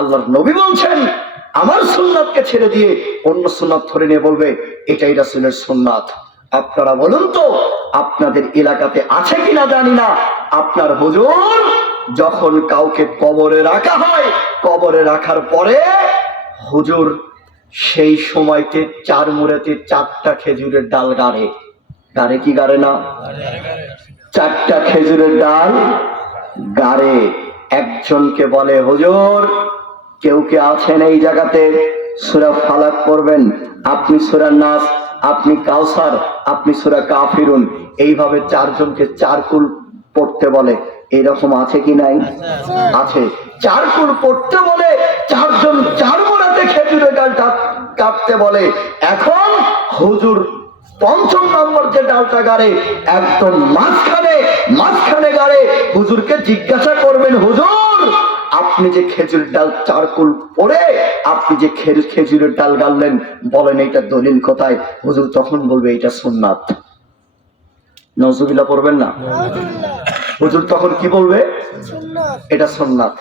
আল্লাহর নবী বলছেন আমার সুন্নাতকে ছেড়ে দিয়ে অন্য সুন্নাত ধরে নিয়ে বলবে এটাই রাসূলের সুন্নাত। আপনারা বলুন তো আপনাদের এলাকাতে আছে কিনা জানি না, আপনার হুজুর যখন কাউকে কবরে রাখা হয়, কবরে রাখার পরে হুজুর সেই সময়তে 4 মুড়াতে 4টা খেজুরের ডাল গাড়ে। গাড়ে কি গাড়ে না? 4টা খেজুরের ডাল গাড়ে। একজনকে বলে হুজুর কেউ কে আছেন এই জায়গাতে সূরা ফালাক পড়বেন, আপনি সূরা নাস, আপনি কাউসার, আপনি সূরা কাফিরুন, এইভাবে 4 জনকে 4 কুল পড়তে বলে। এইরকম আছে কি নাই? আছে। 4 কুল পড়তে বলে, 4 জন 4 মোড়াতে খেজুরের ডালটা কাটতে বলে। এখন হুজুর 5ম নম্বর যে ডালটা গাড়ে একদম মাঝখানে গাড়ে। হুজুরকে জিজ্ঞাসা করবেন হুজুর আপনি যে খেজুরের ডাল 4 কুল পড়ে আপনি যে খেজুরের ডাল গাড়লেন বলেন এটা দলিল কোথায়? হুজুর তখন বলবে এটা সুন্নাত। নওজুবিল্লাহ পড়বেন না? হুজুর তখন কি বলবে? এটা সুন্নাত।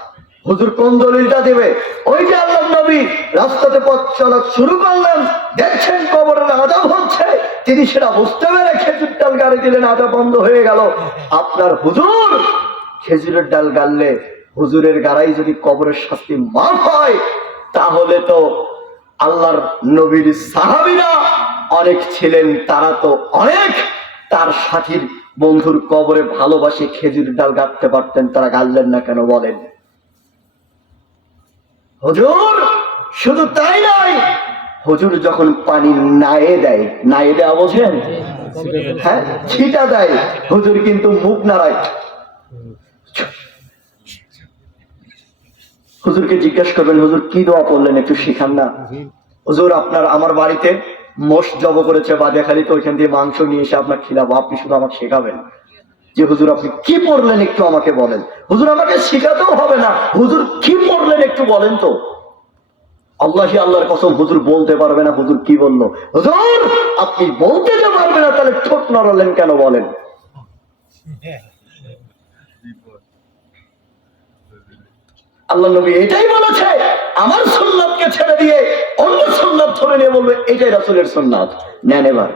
হুজুর কোন দলিলটা দেবে? ওই যে আল্লাহর নবী রাস্তাতে পথ চলা শুরু করলেন, দেখছেন কবরের আযাব হচ্ছে, তিনি সেটা বুঝতে পেরে খেজুর ডাল গাড়ি দিলেন, আযাব বন্ধ হয়ে গেল। আপনার হুজুর খেজুরের ডাল গাড়লে হুজুরের গাড়াই যদি কবরের শাস্তি মাফ হয়, তাহলে তো আল্লাহর নবীর সাহাবীরা অনেক ছিলেন, তারা তো অনেক তার সাথীর বন্ধুর কবরে ভালোবাসে খেজুর ডাল গাঁথতে পারতেন, তারা গাড়লেন না কেন বলেন? হুজুর শুধু তাই নয়, হুজুর যখন পানি নায়ে দেয়, নায়ে দেওয়া বোঝেন? হ্যাঁ, ছিটা দেয়, হুজুর কিন্তু মুখ নাড়ায়। হুজুরকে জিজ্ঞাসা করবেন হুজুর কি দোয়া পড়লেন একটু শিখান না। হুজুর আপনার আমার বাড়িতে মোষ জব করেছে বাদিয়াখালী, তো ওইখান দিয়ে মাংস নিয়ে এসে আপনার খিলাবো, আপনি শুধু আমাকে শেখাবেন যে হুজুর আপনি কি পড়লেন একটু আমাকে বলেন। হুজুর আমাকে শিখাতেও হবে না, হুজুর কি পড়লেন একটু বলেন তো। আল্লাহি আল্লাহর কসম হুজুর বলতে পারবে না হুজুর কি বললো। হুজুর আপনি বলতে যে পারবে না তাহলে ঠোঁট নড়ালেন কেন বলেন? আল্লাহ নবী এটাই বলেছে আমার সুন্নাতকে ছেড়ে দিয়ে অন্য সুন্নাত ধরে নিয়ে বলবে এটাই রাসূলের সুন্নাত। নেন এবার